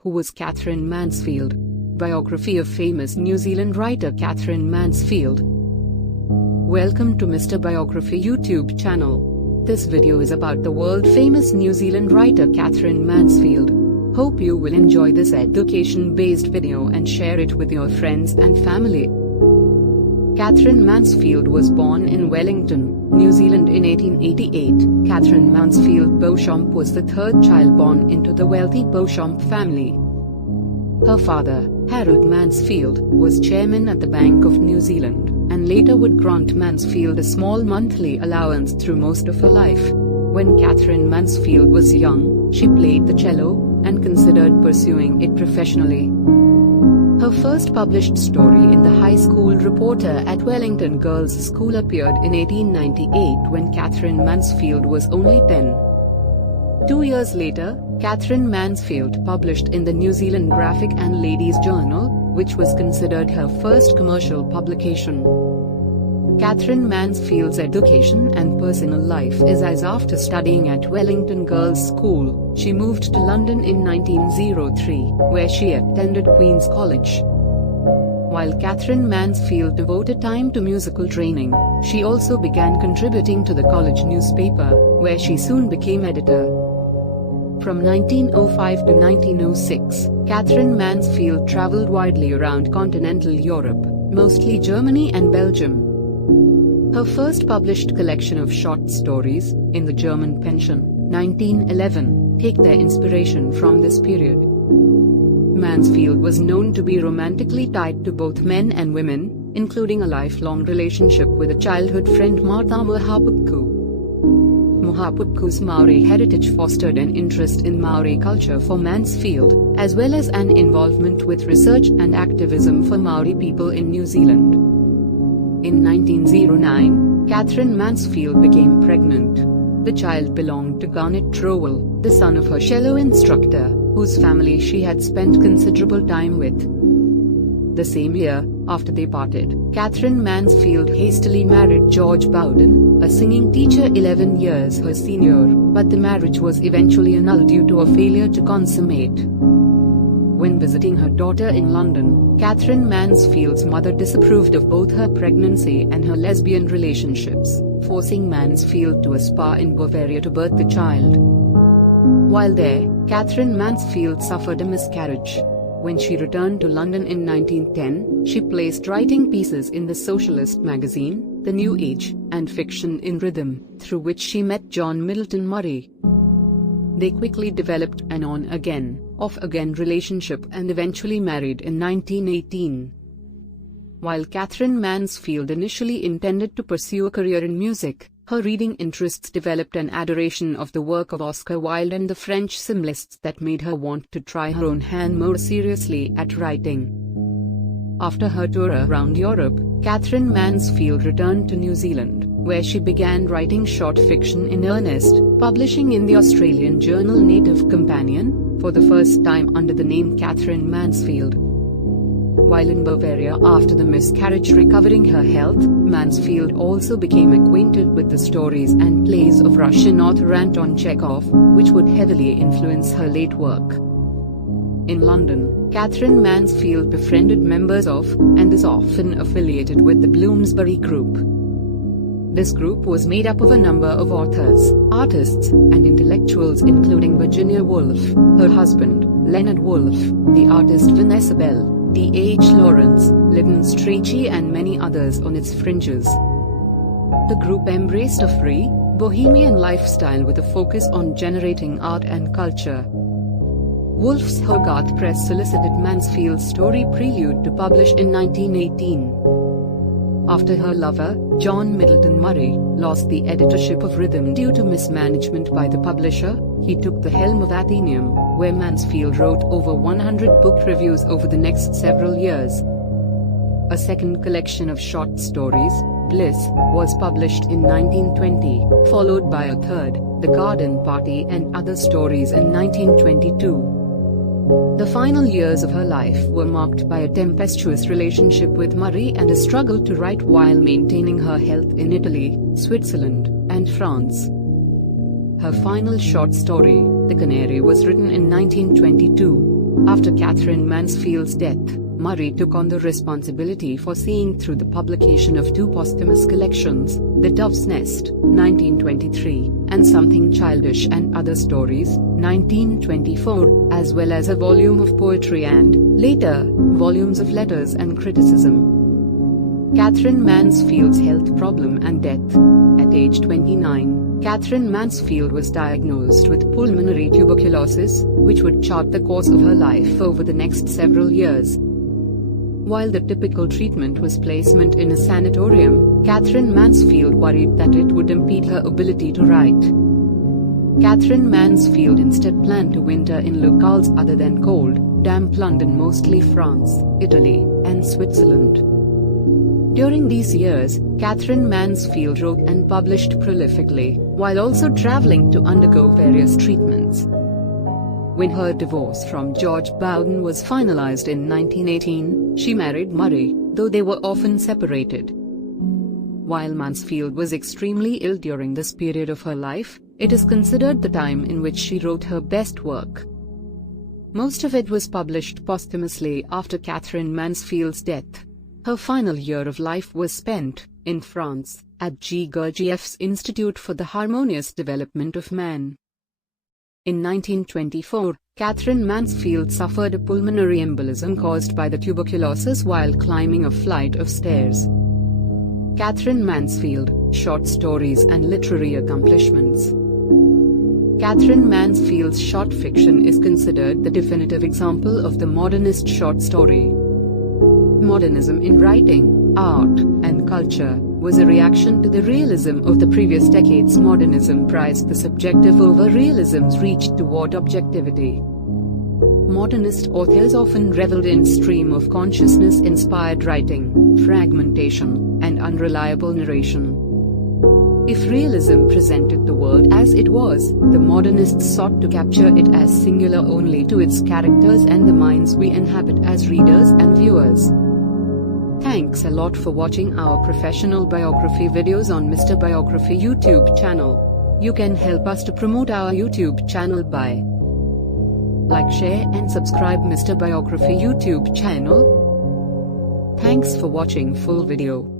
Who was Katherine Mansfield? Biography of famous New Zealand writer Katherine Mansfield. Welcome to Mr. Biography YouTube channel. This video is about the world-famous New Zealand writer Katherine Mansfield. Hope you will enjoy this education-based video and share it with your friends and family. Katherine Mansfield was born in Wellington, New Zealand in 1888. Katherine Mansfield Beauchamp was the third child born into the wealthy Beauchamp family. Her father, Harold Mansfield, was chairman at the Bank of New Zealand, and later would grant Mansfield a small monthly allowance through most of her life. When Katherine Mansfield was young, she played the cello, and considered pursuing it professionally. Her first published story in the High School Reporter at Wellington Girls' School appeared in 1898 when Katherine Mansfield was only 10. 2 years later, Katherine Mansfield published in the New Zealand Graphic and Ladies' Journal, which was considered her first commercial publication. Katherine Mansfield's education and personal life is as after studying at Wellington Girls' School, she moved to London in 1903, where she attended Queen's College. While Katherine Mansfield devoted time to musical training, she also began contributing to the college newspaper, where she soon became editor. From 1905 to 1906, Katherine Mansfield traveled widely around continental Europe, mostly Germany and Belgium. Her first published collection of short stories, In the German Pension, 1911, take their inspiration from this period. Mansfield was known to be romantically tied to both men and women, including a lifelong relationship with a childhood friend Martha Mohapukku. Mohapukku's Maori heritage fostered an interest in Maori culture for Mansfield, as well as an involvement with research and activism for Maori people in New Zealand. In 1909, Katherine Mansfield became pregnant. The child belonged to Garnet Trowell, the son of her cello instructor, whose family she had spent considerable time with. The same year, after they parted, Katherine Mansfield hastily married George Bowden, a singing teacher 11 years her senior, but the marriage was eventually annulled due to a failure to consummate. When visiting her daughter in London, Katherine Mansfield's mother disapproved of both her pregnancy and her lesbian relationships, forcing Mansfield to a spa in Bavaria to birth the child. While there, Katherine Mansfield suffered a miscarriage. When she returned to London in 1910, she placed writing pieces in the socialist magazine, The New Age, and Fiction in Rhythm, through which she met John Middleton Murry. They quickly developed an on-again, off-again relationship and eventually married in 1918. While Katherine Mansfield initially intended to pursue a career in music, her reading interests developed an adoration of the work of Oscar Wilde and the French symbols that made her want to try her own hand more seriously at writing. After her tour around Europe, Katherine Mansfield returned to New Zealand, where she began writing short fiction in earnest, publishing in the Australian journal Native Companion, for the first time under the name Katherine Mansfield. While in Bavaria after the miscarriage recovering her health, Mansfield also became acquainted with the stories and plays of Russian author Anton Chekhov, which would heavily influence her late work. In London, Katherine Mansfield befriended members of, and is often affiliated with, the Bloomsbury Group. This group was made up of a number of authors, artists, and intellectuals including Virginia Woolf, her husband, Leonard Woolf, the artist Vanessa Bell, D.H. Lawrence, Lyndon Strachey and many others on its fringes. The group embraced a free, bohemian lifestyle with a focus on generating art and culture. Woolf's Hogarth Press solicited Mansfield's story Prelude to publish in 1918. After her lover, John Middleton Murry, lost the editorship of Rhythm due to mismanagement by the publisher, he took the helm of Athenaeum, where Mansfield wrote over 100 book reviews over the next several years. A second collection of short stories, Bliss, was published in 1920, followed by a third, The Garden Party and Other Stories in 1922. The final years of her life were marked by a tempestuous relationship with Murray and a struggle to write while maintaining her health in Italy, Switzerland, and France. Her final short story, The Canary, was written in 1922. After Katherine Mansfield's death, Murry took on the responsibility for seeing through the publication of two posthumous collections, The Dove's Nest, 1923, and Something Childish and Other Stories, 1924, as well as a volume of poetry and, later, volumes of letters and criticism. Katherine Mansfield's health problem and death. At age 29, Katherine Mansfield was diagnosed with pulmonary tuberculosis, which would chart the course of her life over the next several years. While the typical treatment was placement in a sanatorium, Katherine Mansfield worried that it would impede her ability to write. Katherine Mansfield instead planned to winter in locales other than cold, damp London, mostly France, Italy, and Switzerland. During these years, Katherine Mansfield wrote and published prolifically, while also traveling to undergo various treatments. When her divorce from George Bowden was finalized in 1918, she married Murray, though they were often separated. While Mansfield was extremely ill during this period of her life, it is considered the time in which she wrote her best work. Most of it was published posthumously after Katherine Mansfield's death. Her final year of life was spent, in France, at G. Gurdjieff's Institute for the Harmonious Development of Man. In 1924, Katherine Mansfield suffered a pulmonary embolism caused by the tuberculosis while climbing a flight of stairs. Katherine Mansfield, Short Stories and Literary Accomplishments. Katherine Mansfield's short fiction is considered the definitive example of the modernist short story. Modernism in writing, art, and culture was a reaction to the realism of the previous decades. Modernism prized the subjective over realism's reach toward objectivity. Modernist authors often reveled in stream of consciousness-inspired writing, fragmentation, and unreliable narration. If realism presented the world as it was, the modernists sought to capture it as singular only to its characters and the minds we inhabit as readers and viewers. Thanks a lot for watching our professional biography videos on Mr. Biography YouTube channel. You can help us to promote our YouTube channel by like, share and subscribe Mr. Biography YouTube channel. Thanks for watching full video.